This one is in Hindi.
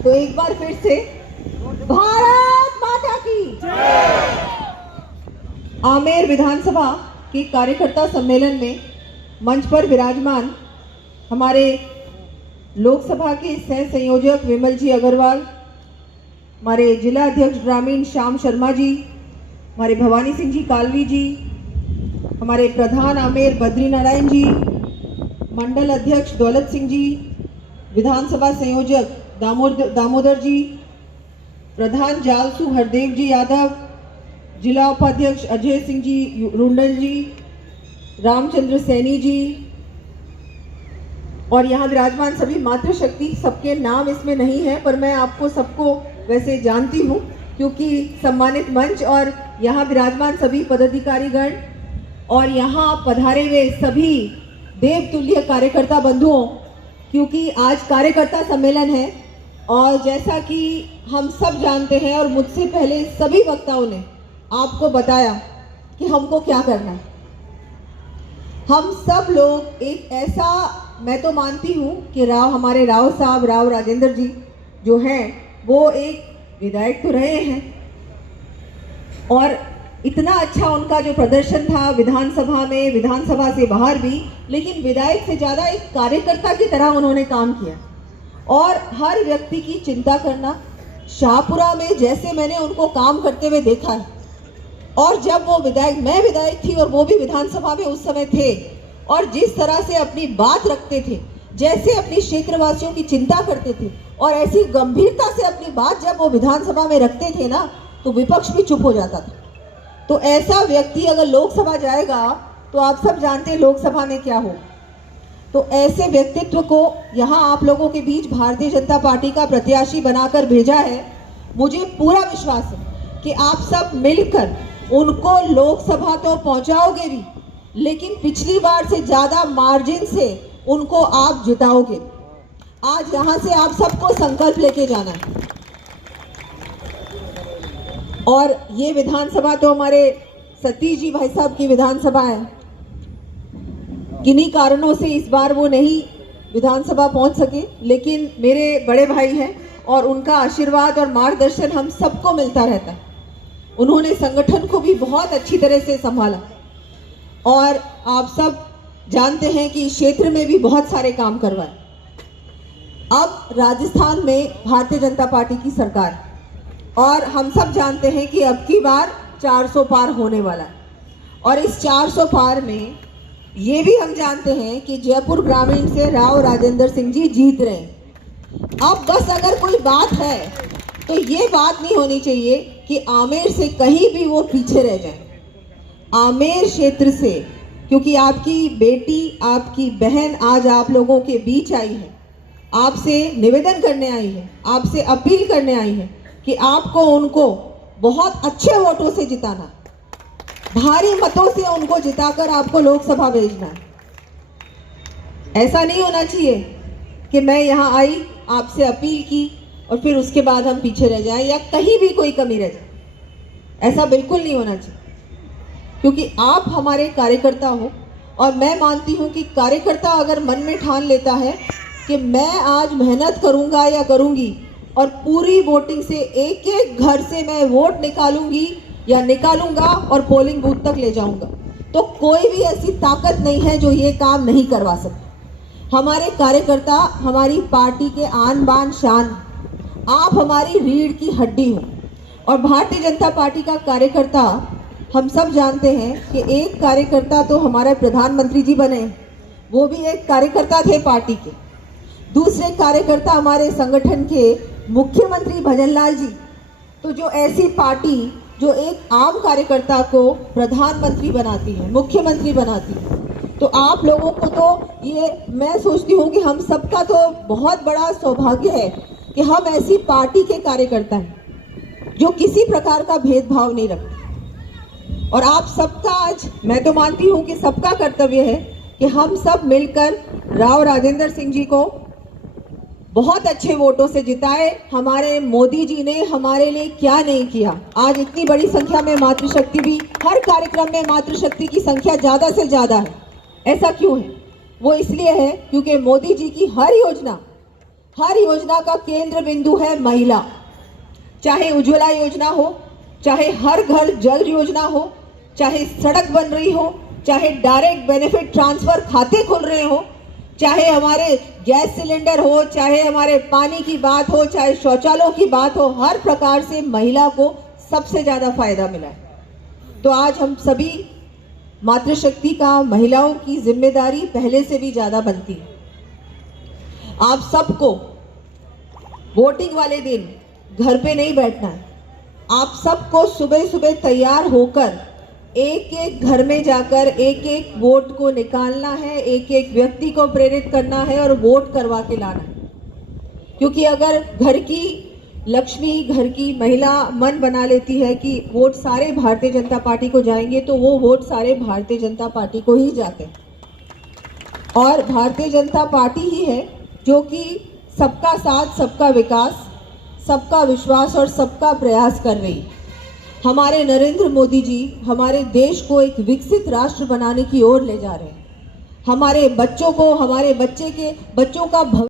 तो एक बार फिर से भारत माता की आमेर विधानसभा के कार्यकर्ता सम्मेलन में मंच पर विराजमान हमारे लोकसभा के सह संयोजक विमल जी अग्रवाल, हमारे जिला अध्यक्ष ग्रामीण श्याम शर्मा जी, हमारे भवानी सिंह जी कालवी जी, हमारे प्रधान आमेर बद्री नारायण जी, मंडल अध्यक्ष दौलत सिंह जी, विधानसभा संयोजक दामोदर जी, प्रधान जालसू हरदेव जी यादव, जिला उपाध्यक्ष अजय सिंह जी रुंडल जी, रामचंद्र सैनी जी और यहाँ विराजमान सभी मातृशक्ति, सबके नाम इसमें नहीं है पर मैं आपको सबको वैसे जानती हूँ क्योंकि सम्मानित मंच और यहाँ विराजमान सभी पदाधिकारीगण और यहाँ पधारे हुए सभी देवतुल्य कार्यकर्ता बंधुओं, क्योंकि आज कार्यकर्ता सम्मेलन है और जैसा कि हम सब जानते हैं और मुझसे पहले सभी वक्ताओं ने आपको बताया कि हमको क्या करना है। हम सब लोग एक ऐसा, मैं तो मानती हूँ कि हमारे राव साहब राव राजेंद्र जी जो हैं वो एक विधायक तो रहे हैं और इतना अच्छा उनका जो प्रदर्शन था विधानसभा में, विधानसभा से बाहर भी, लेकिन विधायक से ज़्यादा एक कार्यकर्ता की तरह उन्होंने काम किया और हर व्यक्ति की चिंता करना। शाहपुरा में जैसे मैंने उनको काम करते हुए देखा है और जब वो विधायक, मैं विधायक थी और वो भी विधानसभा में उस समय थे, और जिस तरह से अपनी बात रखते थे, जैसे अपनी क्षेत्रवासियों की चिंता करते थे और ऐसी गंभीरता से अपनी बात जब वो विधानसभा में रखते थे ना तो विपक्ष भी चुप हो जाता था। तो ऐसा व्यक्ति अगर लोकसभा जाएगा तो आप सब जानते हैं लोकसभा में क्या हो। तो ऐसे व्यक्तित्व को यहाँ आप लोगों के बीच भारतीय जनता पार्टी का प्रत्याशी बनाकर भेजा है। मुझे पूरा विश्वास है कि आप सब मिलकर उनको लोकसभा तो पहुँचाओगे भी, लेकिन पिछली बार से ज़्यादा मार्जिन से उनको आप जिताओगे। आज यहाँ से आप सबको संकल्प लेके जाना है। और ये विधानसभा तो हमारे सतीश जी भाई साहब की विधानसभा है। किन्हीं कारणों से इस बार वो नहीं विधानसभा पहुंच सके, लेकिन मेरे बड़े भाई हैं और उनका आशीर्वाद और मार्गदर्शन हम सबको मिलता रहता है। उन्होंने संगठन को भी बहुत अच्छी तरह से संभाला और आप सब जानते हैं कि इस क्षेत्र में भी बहुत सारे काम करवाए। अब राजस्थान में भारतीय जनता पार्टी की सरकार और हम सब जानते हैं कि अब की बार 400 पार होने वाला है और इस 400 पार में ये भी हम जानते हैं कि जयपुर ग्रामीण से राव राजेंद्र सिंह जी जीत रहे हैं। अब बस अगर कोई बात है तो ये बात नहीं होनी चाहिए कि आमेर से कहीं भी वो पीछे रह जाए। आमेर क्षेत्र से, क्योंकि आपकी बेटी, आपकी बहन आज आप लोगों के बीच आई है, आपसे निवेदन करने आई है, आपसे अपील करने आई है कि आपको उनको बहुत अच्छे वोटों से जिताना, भारी मतों से उनको जिताकर आपको लोकसभा भेजना है। ऐसा नहीं होना चाहिए कि मैं यहाँ आई, आपसे अपील की और फिर उसके बाद हम पीछे रह जाएं या कहीं भी कोई कमी रह जाए। ऐसा बिल्कुल नहीं होना चाहिए, क्योंकि आप हमारे कार्यकर्ता हो और मैं मानती हूँ कि कार्यकर्ता अगर मन में ठान लेता है कि मैं आज मेहनत करूँगा या करूँगी और पूरी वोटिंग से एक एक घर से मैं वोट निकालूंगी या निकालूंगा और पोलिंग बूथ तक ले जाऊंगा, तो कोई भी ऐसी ताकत नहीं है जो ये काम नहीं करवा सकती। हमारे कार्यकर्ता हमारी पार्टी के आन बान शान, आप हमारी रीढ़ की हड्डी हो और भारतीय जनता पार्टी का कार्यकर्ता, हम सब जानते हैं कि एक कार्यकर्ता तो हमारे प्रधानमंत्री जी बने, वो भी एक कार्यकर्ता थे पार्टी के। दूसरे कार्यकर्ता हमारे संगठन के मुख्यमंत्री भजनलाल जी। तो जो ऐसी पार्टी जो एक आम कार्यकर्ता को प्रधानमंत्री बनाती है, मुख्यमंत्री बनाती है, तो आप लोगों को तो ये मैं सोचती हूँ कि हम सबका तो बहुत बड़ा सौभाग्य है कि हम ऐसी पार्टी के कार्यकर्ता हैं जो किसी प्रकार का भेदभाव नहीं रखते। और आप सबका आज, मैं तो मानती हूँ कि सबका कर्तव्य है कि हम सब मिलकर राव राजेंद्र सिंह जी को बहुत अच्छे वोटों से जिताए। हमारे मोदी जी ने हमारे लिए क्या नहीं किया। आज इतनी बड़ी संख्या में मातृशक्ति भी, हर कार्यक्रम में मातृशक्ति की संख्या ज़्यादा से ज़्यादा है। ऐसा क्यों है? वो इसलिए है क्योंकि मोदी जी की हर योजना, हर योजना का केंद्र बिंदु है महिला। चाहे उज्ज्वला योजना हो, चाहे हर घर जल योजना हो, चाहे सड़क बन रही हो, चाहे डायरेक्ट बेनिफिट ट्रांसफर खाते खुल रहे हो, चाहे हमारे गैस सिलेंडर हो, चाहे हमारे पानी की बात हो, चाहे शौचालयों की बात हो, हर प्रकार से महिला को सबसे ज़्यादा फायदा मिला है। तो आज हम सभी मातृशक्ति का, महिलाओं की जिम्मेदारी पहले से भी ज़्यादा बनती है। आप सबको वोटिंग वाले दिन घर पे नहीं बैठना है। आप सबको सुबह सुबह तैयार होकर एक एक घर में जाकर एक एक वोट को निकालना है, एक एक व्यक्ति को प्रेरित करना है और वोट करवा के लाना है। क्योंकि अगर घर की लक्ष्मी, घर की महिला मन बना लेती है कि वोट सारे भारतीय जनता पार्टी को जाएंगे, तो वो वोट सारे भारतीय जनता पार्टी को ही जाते हैं। और भारतीय जनता पार्टी ही है जो कि सबका साथ, सबका विकास, सबका विश्वास और सबका प्रयास कर रही है। हमारे नरेंद्र मोदी जी हमारे देश को एक विकसित राष्ट्र बनाने की ओर ले जा रहे हैं। हमारे बच्चों को, हमारे बच्चों का